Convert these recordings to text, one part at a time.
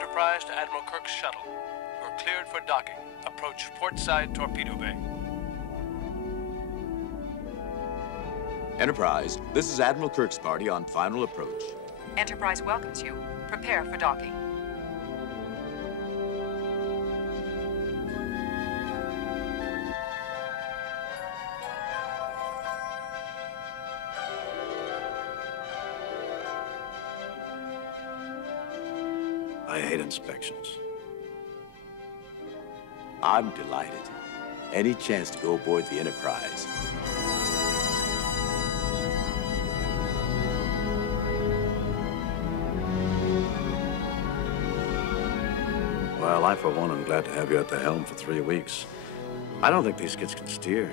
Enterprise to Admiral Kirk's shuttle. You're cleared for docking. Approach port side torpedo bay. Enterprise, this is Admiral Kirk's party on final approach. Enterprise welcomes you. Prepare for docking. I hate inspections. I'm delighted. Any chance to go aboard the Enterprise. Well, I, for one, am glad to have you at the helm for 3 weeks. I don't think these kids can steer.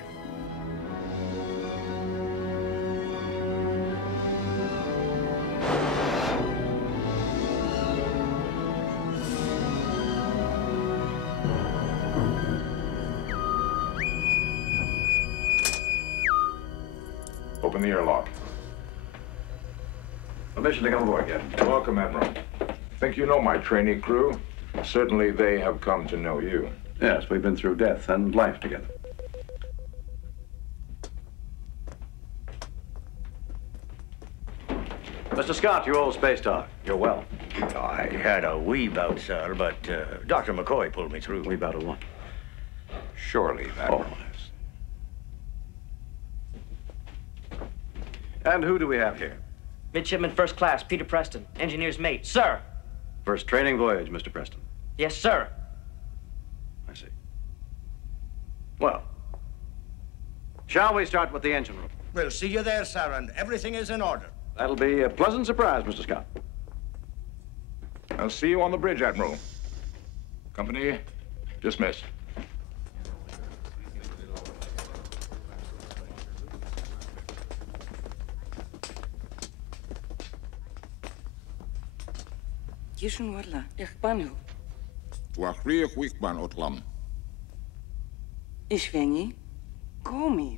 Open the airlock. Permission to come aboard, Captain. Welcome, Admiral. Think you know my trainee crew? Certainly they have come to know you. Yes, we've been through death and life together. Mr. Scott, you old space dog. You're well. I had a wee bout, sir, but Dr. McCoy pulled me through. Wee bout of what? Surely, Admiral. Oh, yes. And who do we have here? Midshipman First Class, Peter Preston, engineer's mate. Sir! First training voyage, Mr. Preston. Yes, sir. I see. Well, shall we start with the engine room? We'll see you there, sir, and everything is in order. That'll be a pleasant surprise, Mr. Scott. I'll see you on the bridge, Admiral. Company dismissed. Yishun wala, ikhbanu. Tuachriach wikban otlam. Ishvengi, komi.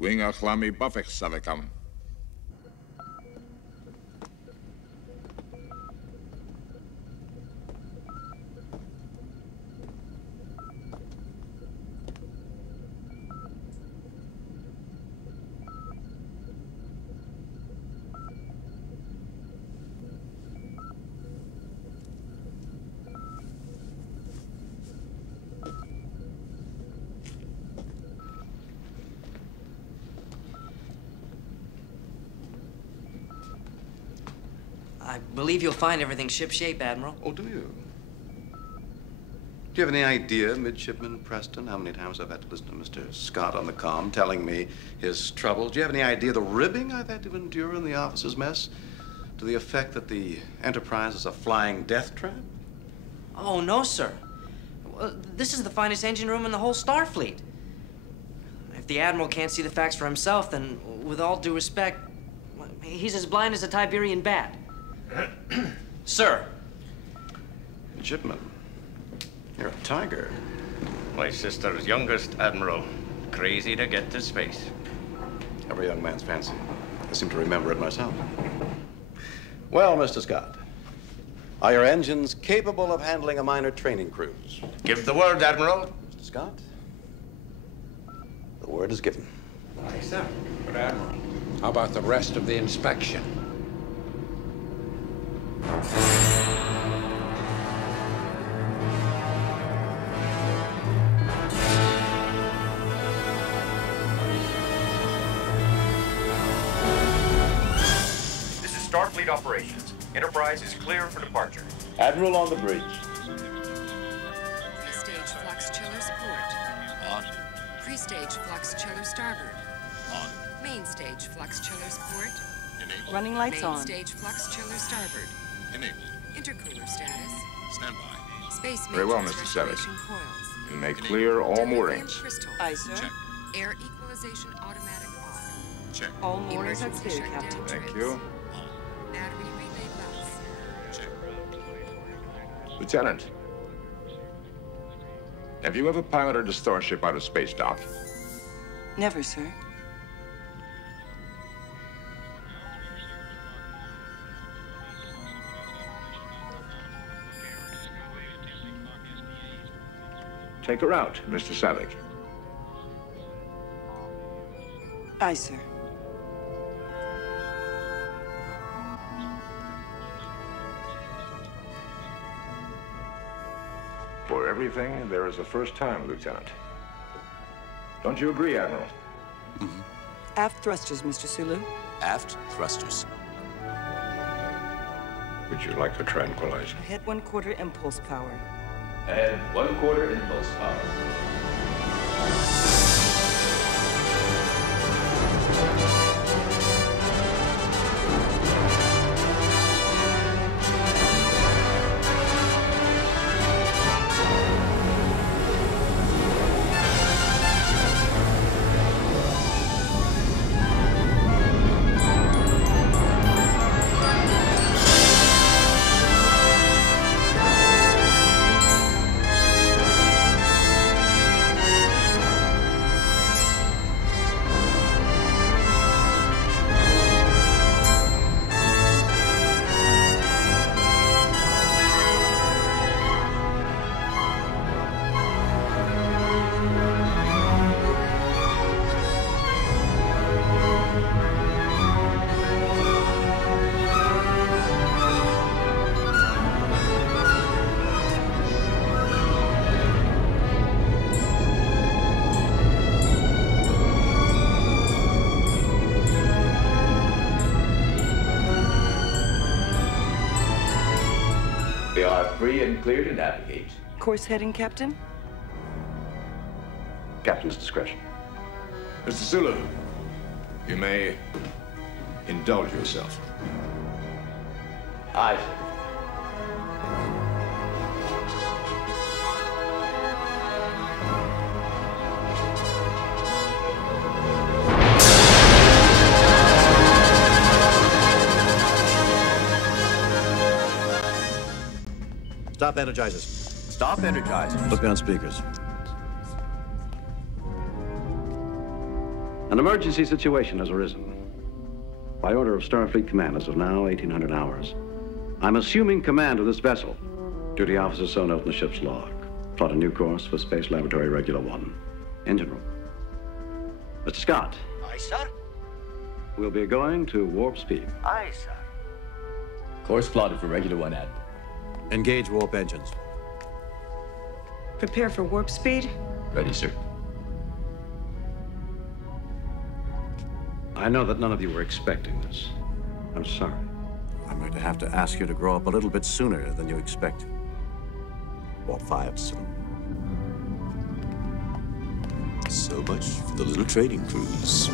Winga chlami bafech savekam. I believe you'll find everything shipshape, Admiral. Oh, do you? Do you have any idea, Midshipman Preston, how many times I've had to listen to Mr. Scott on the comm telling me his troubles? Do you have any idea the ribbing I've had to endure in the officers' mess to the effect that the Enterprise is a flying death trap? Oh, no, sir. Well, this is the finest engine room in the whole Starfleet. If the Admiral can't see the facts for himself, then with all due respect, he's as blind as a Tiberian bat. Sir. Midshipman, you're a tiger. My sister's youngest, Admiral. Crazy to get to space. Every young man's fancy. I seem to remember it myself. Well, Mr. Scott, are your engines capable of handling a minor training cruise? Give the word, Admiral. Mr. Scott, the word is given. Aye, sir. Good, Admiral. How about the rest of the inspection? This is Starfleet Operations. Enterprise is clear for departure. Admiral on the bridge. Pre-stage flux chiller port. On. Pre-stage flux chiller starboard. On. Main stage flux chillers port. Enabled. Running lights Main on. stage flux chiller starboard. Enabled. Intercooler status. Stand by. Space Very well, matrix Mr. Savick. restoration coils. You may clear all Delirium moorings. crystals. Aye, sir. Check. Air equalization automatic on. Check. All moorings at Emergency sea, shutdown Captain. Thank trips. you. Battery relay belts. Check. Lieutenant, have you ever piloted a starship out of space, Doc? Never, sir. Take her out, Mr. Savick. Aye, sir. For everything, there is a first time, Lieutenant. Don't you agree, Admiral? Mm-hmm. Aft thrusters, Mr. Sulu. Aft thrusters. Would you like a tranquilizer? Ahead 1/4 impulse power. Ahead 1/4 impulse power. We are free and clear to navigate. Course heading, Captain? Captain's discretion. Mr. Sulu, you may indulge yourself. Aye, sir. Stop energizers. Stop energizers. Look on speakers. An emergency situation has arisen. By order of Starfleet Command as of now, 1800 hours. I'm assuming command of this vessel. Duty officer so note in the ship's log. Plot a new course for Space Laboratory Regular 1. Engine room. Mr. Scott. Aye, sir. We'll be going to warp speed. Aye, sir. Course plotted for Regular 1, Ad. Engage warp engines. Prepare for warp speed. Ready, sir. I know that none of you were expecting this. I'm sorry. I'm going to have to ask you to grow up a little bit sooner than you expect. Warp 5, son. So much for the little trading cruise.